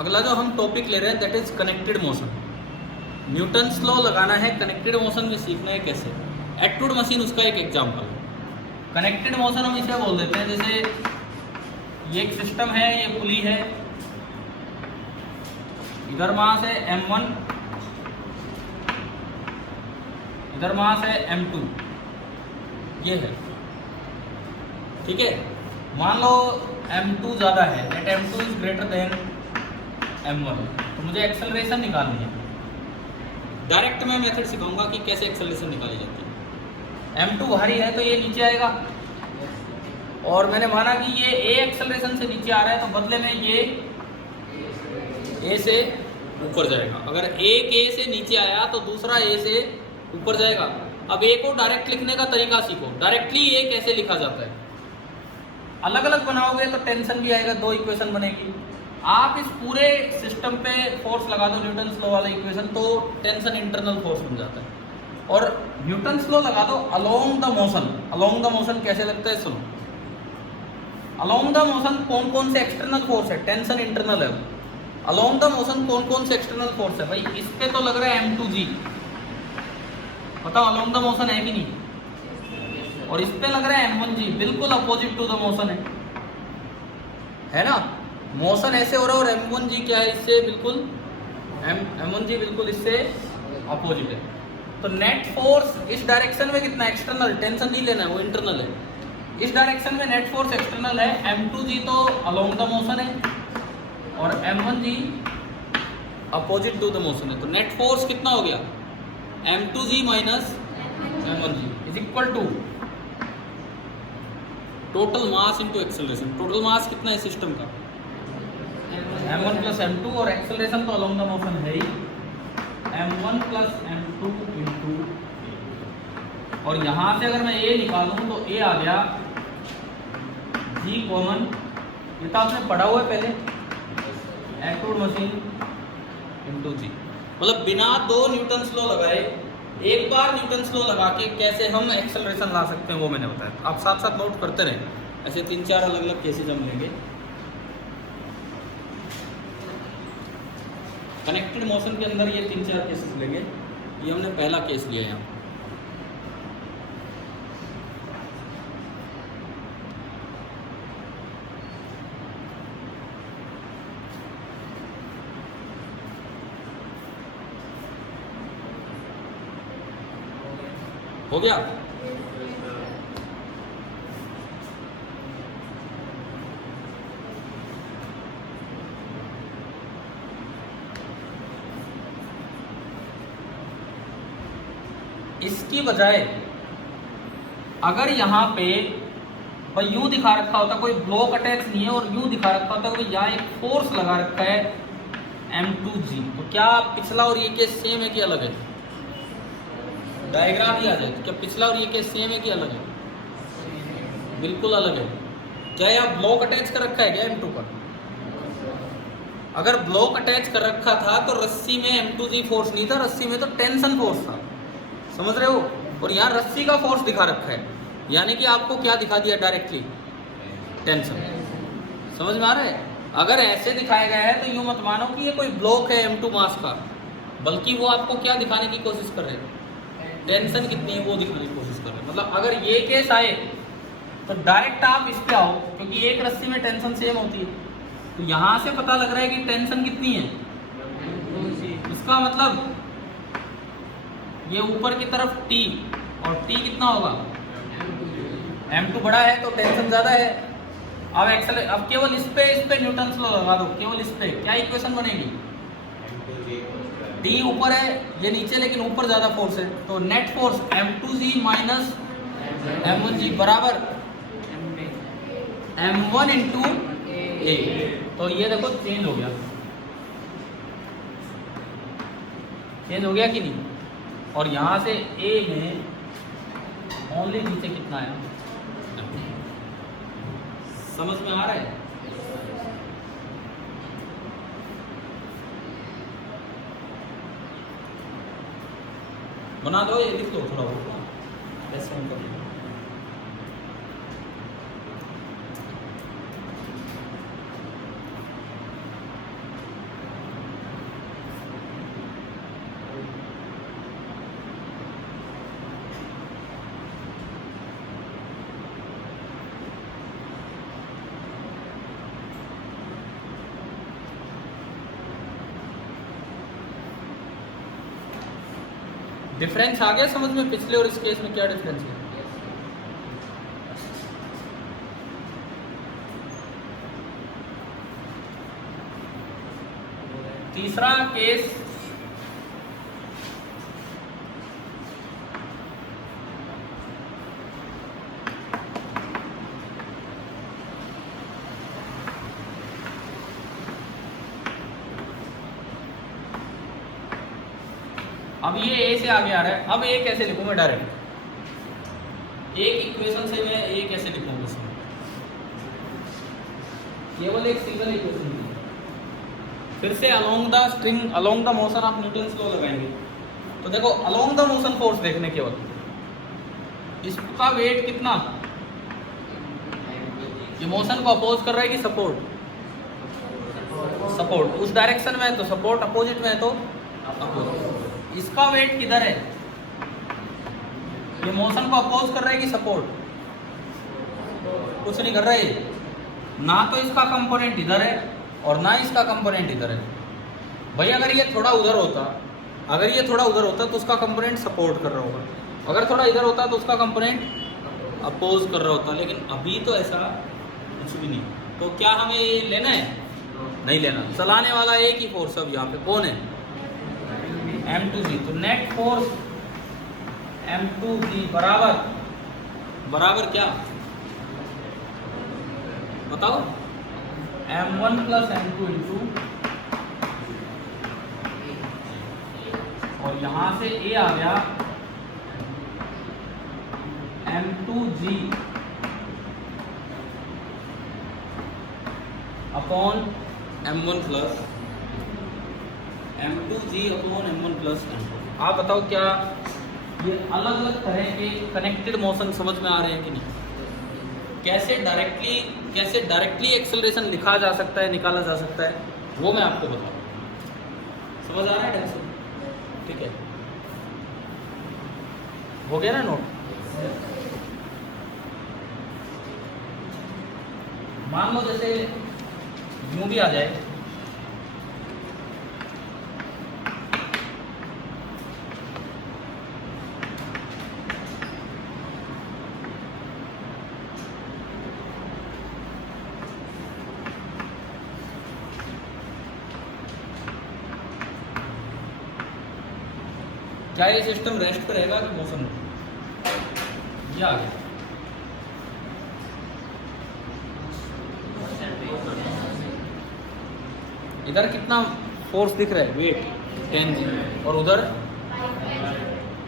अगला जो हम टॉपिक ले रहे हैं that is connected motion. Newton's law लगाना है, कनेक्टेड मोशन में सीखना है कैसे। एक्टूड मशीन उसका एक एग्जाम्पल है। कनेक्टेड मोशन हम इसे बोल देते हैं, जैसे ये एक सिस्टम है, ये पुली है, इधर मास है m1, इधर मास है m2, ये है, ठीक है। मान लो m2 ज़्यादा है, that m2 is greater than m1, तो मुझे एक्सेलरेशन निकालनी है। डायरेक्ट मैं मेथड सिखाऊंगा कि कैसे एक्सेलरेशन निकाली जाती है। m2 भारी है तो ये नीचे आएगा, और मैंने माना कि ये a एक्सेलरेशन से नीचे आ रहा है, तो बदले में ये a से ऊपर जाएगा। अगर एक a से नीचे आया तो दूसरा a से ऊपर जाएगा। अब a को डायरेक्ट लिखने का तरीका सीखो। डायरेक्टली a कैसे लिखा जाता है, अलग अलग बनाओगे तो टेंशन भी आएगा, दो इक्वेशन बनेगी। आप इस पूरे सिस्टम पे फोर्स लगा दो न्यूटन्स लॉ वाला इक्वेशन, तो टेंशन इंटरनल फोर्स बन जाता है। और न्यूटन्स लॉ लगा दो along the motion. Along the motion कैसे लगता है सुनो। अलोंग द मोशन कौन कौन से एक्सटर्नल फोर्स है, टेंशन इंटरनल है। अलोंग द मोशन कौन कौन से एक्सटर्नल फोर्स है, भाई इस पे तो लग रहा है m2g, बताओ अलोंग द मोशन है कि नहीं। और इस पे लग रहा है m1g, बिल्कुल अपोजिट टू द मोशन है ना। मोशन ऐसे हो रहा है और m1g क्या है, इससे बिल्कुल m1g बिल्कुल इससे अपोजिट है। तो नेट फोर्स इस डायरेक्शन में कितना, एक्सटर्नल, टेंशन नहीं लेना है, वो इंटरनल है। इस डायरेक्शन में नेट फोर्स एक्सटर्नल है, m2g तो अलोंग द मोशन है और m1g opposite to the motion है। तो नेट फोर्स कितना हो गया, m2g minus m1g is equal to total mass into acceleration. Total mass कितना है सिस्टम का, m1 प्लस m2, और एक्सेलरेशन तो अलोंग द मोशन है ही, m1 प्लस m2 इंटू। और यहाँ से अगर मैं a निकालूं तो a आ गया g कॉमन, ये तो आपने पढ़ा हुआ है पहले, एक्टूड मशीन इंटू g। मतलब बिना दो न्यूटन्स लॉ लगाए एक बार न्यूटन्स लॉ लगा के कैसे हम एक्सेलरेशन ला सकते हैं वो मैंने बताया। आप साथ साथ नोट करते रहें, ऐसे 3-4 अलग अलग केसेज हम लेंगे। कनेक्टेड मोशन के अंदर ये 3-4 केसेस लेंगे। ये हमने पहला केस लिया यहाँ। हो गया, इसकी बजाय अगर यहाँ पे भाई यूं दिखा रखा होता, कोई ब्लॉक अटैच नहीं है और यूं दिखा रखा होता कि यहाँ एक फोर्स लगा रखा है m2g, तो क्या पिछला और ये केस सेम है कि अलग है। डायग्राम ही आ जाए, क्या पिछला और ये केस सेम है कि अलग है, बिल्कुल अलग है। क्या यहाँ ब्लॉक अटैच कर रखा है क्या m2 पर, अगर ब्लॉक अटैच कर रखा था तो रस्सी में m2g फोर्स नहीं था, रस्सी में तो टेंशन फोर्स था, समझ रहे हो। और यहाँ रस्सी का फोर्स दिखा रखा है, यानी कि आपको क्या दिखा दिया डायरेक्टली, टेंशन। समझ में आ रहा है। अगर ऐसे दिखाया गया है तो यूं मत मानो कि ये कोई ब्लॉक है m2 मास का, बल्कि वो आपको क्या दिखाने की कोशिश कर रहे हैं, टेंशन कितनी है वो दिखाने की कोशिश कर रहे हैं। मतलब अगर ये केस आए तो डायरेक्ट आप इस पे आओ, क्योंकि एक रस्सी में टेंशन सेम होती है। तो यहाँ से पता लग रहा है कि टेंशन कितनी है, इसका मतलब ये ऊपर की तरफ T, और T कितना होगा, m2 बड़ा है तो टेंशन ज्यादा है। अब केवल इस पे न्यूटन्स लॉ लगा दो, केवल इस पे क्या इक्वेशन बनेगी, D ऊपर है ये नीचे, लेकिन ऊपर ज्यादा फोर्स है, तो net force m2g minus m1g बराबर m1 इंटू a। तो ये देखो चेंज हो गया, चेंज हो गया कि नहीं। और यहाँ से a में ओनली नीचे कितना है, समझ में आ रहा है। बना दो, ये लिख दो थोड़ा बहुत ऐसे हम करेंगे। डिफरेंस आ गया समझ में, पिछले और इस केस में क्या डिफरेंस है? तीसरा केस, अब ये ए से आगे आ रहा है। अब ए कैसे लिखूं मैं डायरेक्ट? एक इक्वेशन से मैं ए कैसे लिखूंगा इसमें? केवल एक सिंगल इक्वेशन। फिर से along the string, along the motion आप न्यूटन्स लॉ लगाएंगे। तो देखो अलोंग द मोशन फोर्स देखने केवल, इसका वेट कितना, ये मोशन को अपोज कर रहा है कि सपोर्ट? सपोर्ट। उस डायरेक्शन में है तो सपोर्ट, अपोजिट में है तो अपोज। इसका वेट किधर है? ये मोशन को अपोज कर रहा है कि सपोर्ट? कुछ नहीं कर रहा है, ना तो इसका कंपोनेंट इधर है और ना इसका कंपोनेंट इधर है। भाई अगर ये थोड़ा उधर होता, अगर ये थोड़ा उधर होता तो उसका कंपोनेंट सपोर्ट कर रहा होगा, अगर थोड़ा इधर होता तो उसका कंपोनेंट अपोज कर रहा होता। लेकिन अभी तो ऐसा कुछ भी नहीं। तो क्या हमें ये लेना है? नहीं लेना। चलाने वाला एक ही फोर्स अब यहाँ पे कौन है? M2G। तो नेट फोर्स M2G बराबर, बराबर क्या बताओ? M1 प्लस M2 इंटू, और यहां से A आ गया M2G upon M1 plus M2G upon M1 plus M2। आप बताओ क्या ये अलग अलग तरह के कनेक्टेड मोशन समझ में आ रहे हैं कि नहीं? कैसे डायरेक्टली एक्सेलरेशन लिखा जा सकता है, निकाला जा सकता है, वो मैं आपको बताऊँ। समझ आ रहा है टेंशन? ठीक है, हो गया ना नोट? मान लो जैसे यूं भी आ जाए, क्या ये सिस्टम रेस्ट पे रहेगा कि मोशन में? ये आ गया। इधर कितना फोर्स दिख रहा है? वेट 10G, और उधर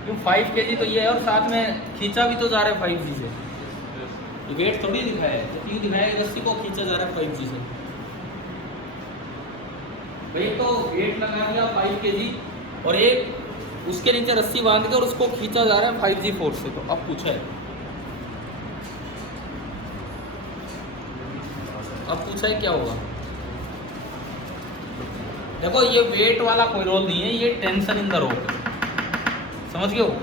क्यों 5 kg तो ये है, और साथ में खींचा भी तो जा रहा है 5G से। ये वेट थोड़ी दिखाया है, तो क्यों दिखाया है? रस्सी को खींचा जा रहा है 5G से। भाई तो वेट लगा दिया 5 kg और एक उसके नीचे रस्सी बांध के और उसको खींचा जा रहा है 5G फोर्स से। तो अब पूछा है, क्या होगा? देखो ये वेट वाला कोई रोल नहीं है, ये टेंशन इन द रोप। समझ गए हो?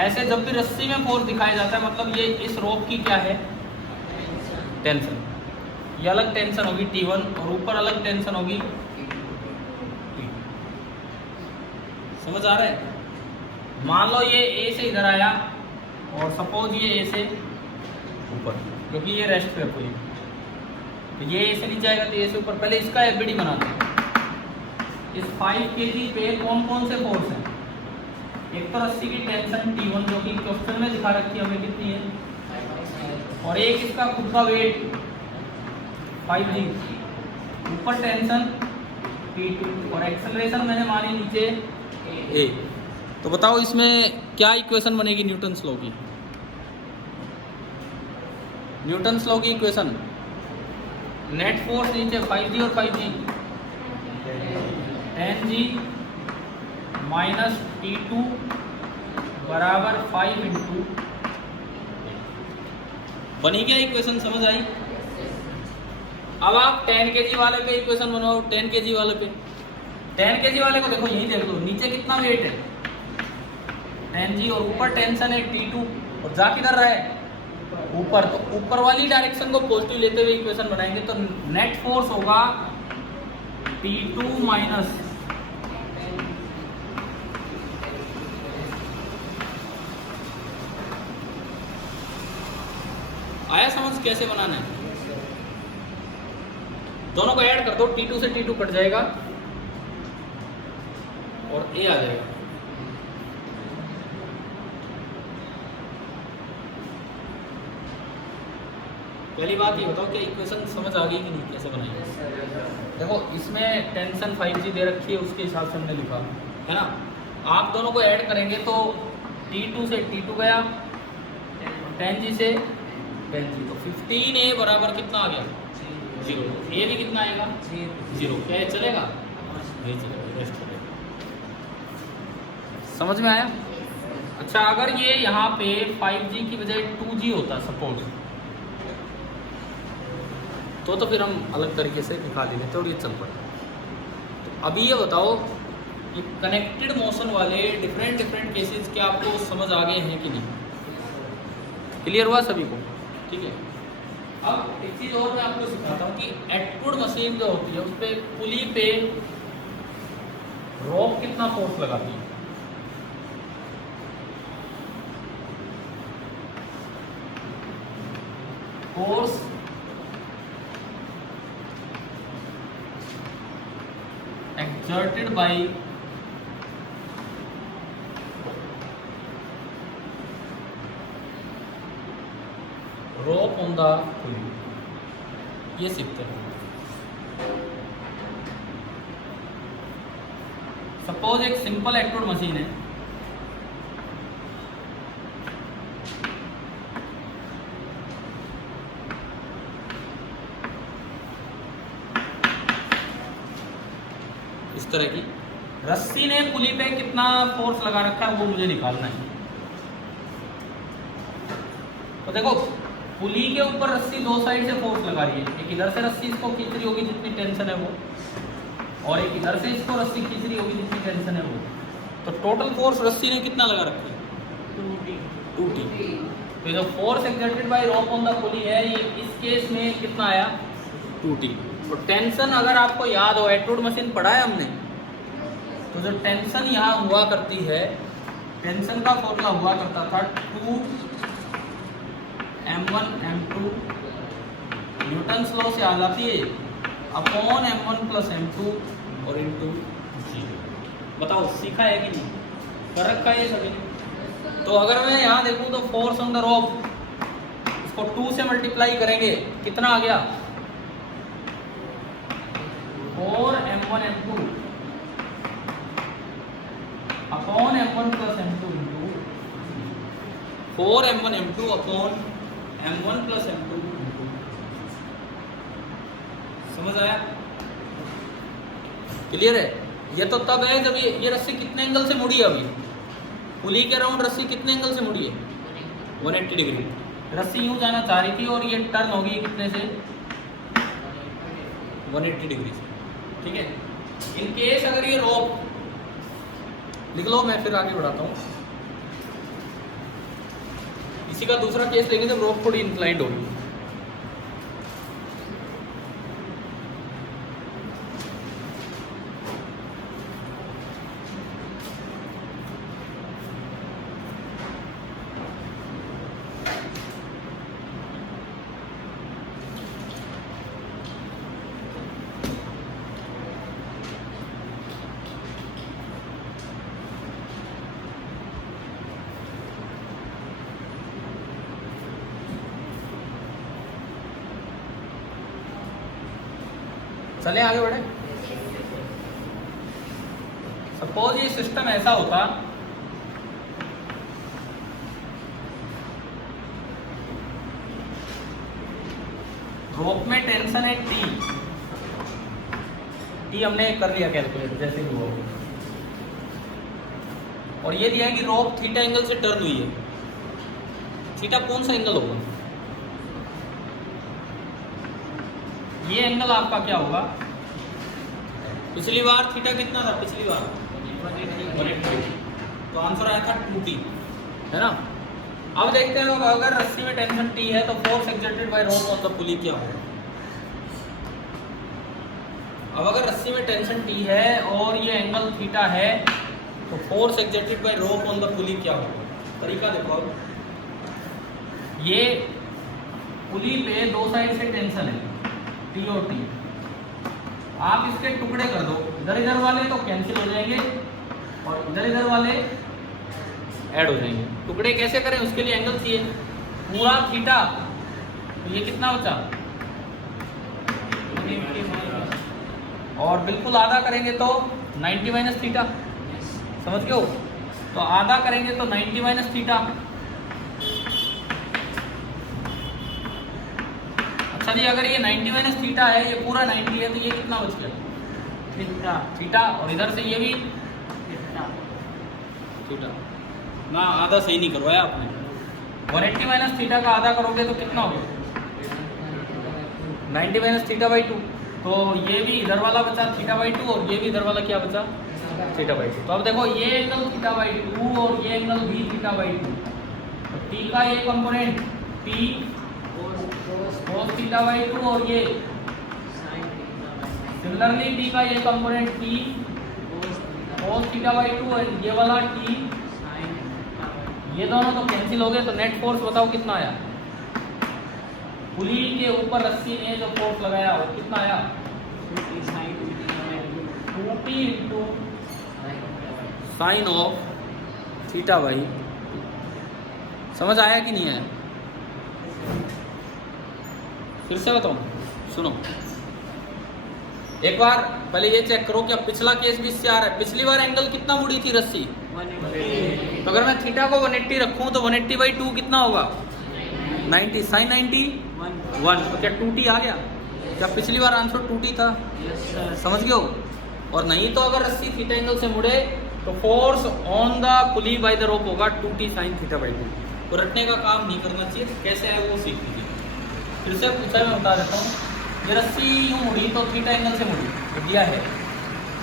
ऐसे जब भी रस्सी में फोर्स दिखाया जाता है मतलब ये इस रोप की क्या है? टेंशन। ये अलग टेंशन होगी T1 और ऊपर अलग टेंशन होगी T2। समझ आ रहा है? मान लो ये A से इधर आया और सपोज ये A से ऊपर, क्योंकि ये रेस्ट पे पूरी, तो ये A से नीचे आएगा तो A से ऊपर। पहले इसका एफबीडी बनाते हैं। इस 5 kg पे कौन कौन से फोर्स हैं? एक तो रस्सी की टेंशन T1 जो कि क्वेश्चन में दिखा रखी है हमें कितनी है, और एक इसका खुद का वेट 5G, ऊपर टेंशन T2, और एक्सेलरेशन मैंने मानी नीचे A। तो बताओ इसमें क्या इक्वेशन बनेगी न्यूटन्स लॉ की? न्यूटन्स लॉ की इक्वेशन, नेट फोर्स नीचे 5G और 5G, 10G माइनस T2 बराबर 5 इंटू, बनी क्या इक्वेशन? समझ आई? अब आप 10 kg वाले पे इक्वेशन बनाओ। 10 kg वाले पे, 10 kg वाले को देखो यही देख लो, नीचे कितना वेट है 10G और ऊपर टेंशन है T2, और जा किधर रहा है? ऊपर। तो ऊपर वाली डायरेक्शन को पॉजिटिव लेते हुए इक्वेशन बनाएंगे तो नेट फोर्स होगा T2 माइनस आया समझ कैसे बनाना है? दोनों को ऐड कर दो, T2 से T2 कट जाएगा और A आ जाएगा। पहली बात ये बताओ कि इक्वेशन समझ आ गई कि नहीं, कैसे बनाई? देखो इसमें टेंशन 5G दे रखी है, उसके हिसाब से हमने लिखा है ना। आप दोनों को ऐड करेंगे तो T2 से T2 गया, 10G से 10G, तो 15A बराबर कितना आ गया? 0। A भी कितना आएगा? 0। क्या ये चलेगा? नहीं चलेगा, रेस्ट करेगा। समझ में आया? अच्छा, अगर ये यहाँ पे 5G की बजाय 2G होता सपोज, तो फिर हम अलग तरीके से निकाल लेते और ये चल पड़ता। तो अभी ये बताओ कि कनेक्टेड मोशन वाले डिफरेंट केसेस क्या आपको समझ आ गए हैं कि नहीं? क्लियर हुआ सभी को? ठीक है। अब एक चीज़ और मैं आपको सिखाता हूँ कि एटवुड मशीन जो होती है उस पर पुली पे रॉप कितना फोर्स लगाती है। Force exerted by rope on the pulley, ये सीखते हैं। सपोज एक सिंपल एक्टोड मशीन है, इस तरह की रस्सी ने पुली पे कितना फोर्स लगा रखा है वो मुझे निकालना है। तो देखो पुली के ऊपर रस्सी दो साइड से फोर्स लगा रही है, एक इधर से रस्सी इसको खींच रही होगी जितनी टेंशन है वो, और एक इधर से इसको रस्सी खींच रही होगी जितनी टेंशन है वो। तो टोटल फोर्स रस्सी ने कितना लगा रखा है? 2T। तो जो force exerted by rope on the पुली है ये इस केस में कितना आया? 2T। तो टेंशन अगर आपको याद हो, एटवुड मशीन पढ़ा है हमने, तो जो टेंशन यहाँ हुआ करती है, टेंशन का फॉर्मूला हुआ करता था 2m1 m2 न्यूटन्स लॉ से आ जाती है अपॉन m1 प्लस m2 और इंटू g। बताओ सीखा है कि नहीं? कर रखा है ये सभी। तो अगर मैं यहाँ देखूँ तो फोर्स ऑन द रोप, इसको 2 से मल्टीप्लाई करेंगे, कितना आ गया? 4m1 m2 upon m1 plus m2 into 4m1 m2 upon m1 plus m2 into. समझ आया? क्लियर है? ये तो तब है जब ये रस्सी कितने एंगल से मुड़ी है? अभी पुली के राउंड रस्सी कितने एंगल से मुड़ी है? 180 डिग्री। रस्सी यूं जाना चाह रही थी और ये टर्न होगी कितने से? 180 डिग्री से। ठीक है। इन केस अगर ये रोप लिख लो, मैं फिर आगे बढ़ाता हूँ। इसी का दूसरा केस लेंगे जब रोप थोड़ी इंक्लाइंड होगी। चले आगे बढ़े। सपोज ये सिस्टम ऐसा होता, रोप में टेंशन है टी हमने कर लिया कैलकुलेट जैसे भी हुआ, और ये दिया है कि रोप थीटा एंगल से टर्न हुई है। थीटा कौन सा एंगल होगा? ये एंगल आपका क्या होगा? पिछली बार थीटा कितना था? पिछली बार 180, तो आंसर आया था 2T, है ना। अब देखते हैं अगर रस्सी में टेंशन T है तो force exerted by rope on the पुली क्या होगा। अब अगर रस्सी में टेंशन T है और ये एंगल थीटा है तो force exerted by rope on the पुली क्या होगा? तरीका देखो। अब ये पुली पे दो साइड से टेंशन है टी और टी, आप इसके टुकड़े कर दो, इधर इधर वाले तो कैंसिल हो जाएंगे और इधर इधर वाले ऐड हो जाएंगे। टुकड़े कैसे करें, उसके लिए एंगल चाहिए। पूरा थीटा तो ये कितना बचा, और बिल्कुल आधा करेंगे तो 90 माइनस थीटा, समझ गए हो? तो आधा करेंगे तो 90 माइनस थीटा। अच्छा जी, अगर ये 90 माइनस थीटा है, ये पूरा 90 है, तो ये कितना बच गया थीटा, और इधर से ये भी थीटा ना, आधा सही नहीं करवाया आपने। 180 माइनस थीटा का आधा करोगे तो कितना होगा, 90 माइनस थीटा बाई 2। तो ये भी इधर वाला बचा थीटा बाई 2, और ये भी इधर वाला क्या बचा, थीटा बाई 2। तो अब देखो ये एंगल थीटा बाई 2 और ये एंगल भी थीटा बाई 2। तो टी का ये component T cos theta by 2, और ये सिमिलरली टी का ये component T cos theta by 2, और ये वाला टी, ये दोनों तो कैंसिल हो गए। तो नेट फोर्स बताओ कितना आया, पुली के ऊपर रस्सी ने जो फोर्स लगाया वो कितना आया, 2t into sine of theta by. समझ आया कि नहीं आया? फिर से बताऊं, सुनो एक बार, पहले ये चेक करो कि अब पिछला केस भी इससे आ रहा है। पिछली बार एंगल कितना मुड़ी थी रस्सी, 180। तो अगर मैं थीटा को 180 रखूं तो 180 बाई 2 कितना होगा, 90, साइन 90 1। तो क्या 2t आ गया? क्या पिछली बार आंसर 2t था? समझ गए हो? और नहीं तो अगर रस्सी थीटा एंगल से मुड़े तो force on the pulley by the rope होगा 2t साइन थीटा बाई 2। तो रटने का काम नहीं करना चाहिए, कैसे है वो सीख लीजिए। फिर से पूछा, मैं बता देता हूँ। ये रस्सी यूँ मुड़ी तो थीटा एंगल से मुड़ी, तो दिया है,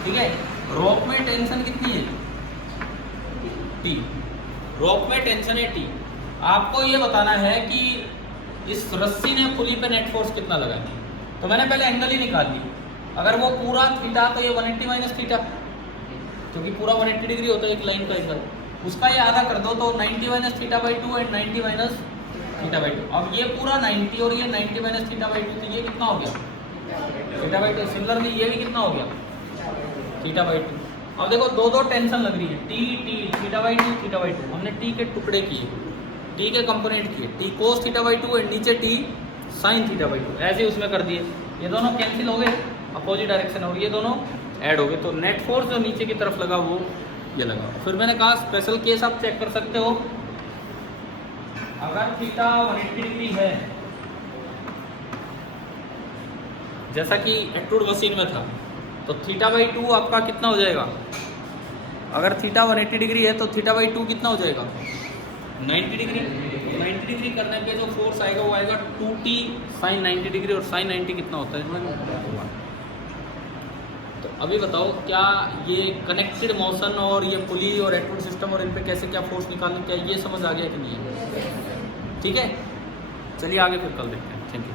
ठीक है। रोप में टेंशन कितनी है, टी। रोप में टेंशन है टी। आपको ये बताना है कि इस रस्सी ने पुली पे नेट फोर्स कितना लगाया। तो मैंने पहले एंगल ही निकाल ली। अगर वो पूरा थीटा तो ये 180 माइनस थीटा, क्योंकि पूरा 180 डिग्री होता है एक लाइन का एंगल, उसका ये आधा कर दो तो 90 minus theta by 2 and 90 minus theta by 2। अब ये पूरा 90 और ये 90 माइनस थीटा बाई 2, तो ये कितना हो गया, थीटा बाई 2। सिमिलरली ये भी कितना हो गया, थीटा बाई 2। अब देखो दो दो टेंशन लग रही है, T theta by 2 theta by 2। हमने टी के टुकड़े किए, टी के कंपोनेंट किए, T cos theta by 2 and नीचे टी साइन थीटा बाई 2, ऐसे ही उसमें कर दिए। ये दोनों कैंसिल हो गए अपोजिट डायरेक्शन, और ये दोनों ऐड हो गए। तो नेट फोर्स जो नीचे की तरफ लगा वो ये लगा। फिर मैंने कहा स्पेशल केस आप चेक कर सकते हो। अगर थीटा 180 डिग्री है, जैसा कि एक्ट्रूड मशीन में था, तो थीटा बाई 2 आपका कितना हो जाएगा। अगर थीटा 180 डिग्री है तो थीटा बाई 2 कितना हो जाएगा, 90 डिग्री। 90 डिग्री करने पे जो फोर्स आएगा वो आएगा 2t साइन 90 डिग्री, और साइन 90 कितना होता है। तो अभी बताओ क्या ये कनेक्टेड मोशन और ये पुली और एक्ट्रूड सिस्टम और इन पे कैसे क्या फोर्स निकालना, क्या ये समझ आ गया कि नहीं है? ठीक है, चलिए आगे फिर कल देखते हैं। Thank you.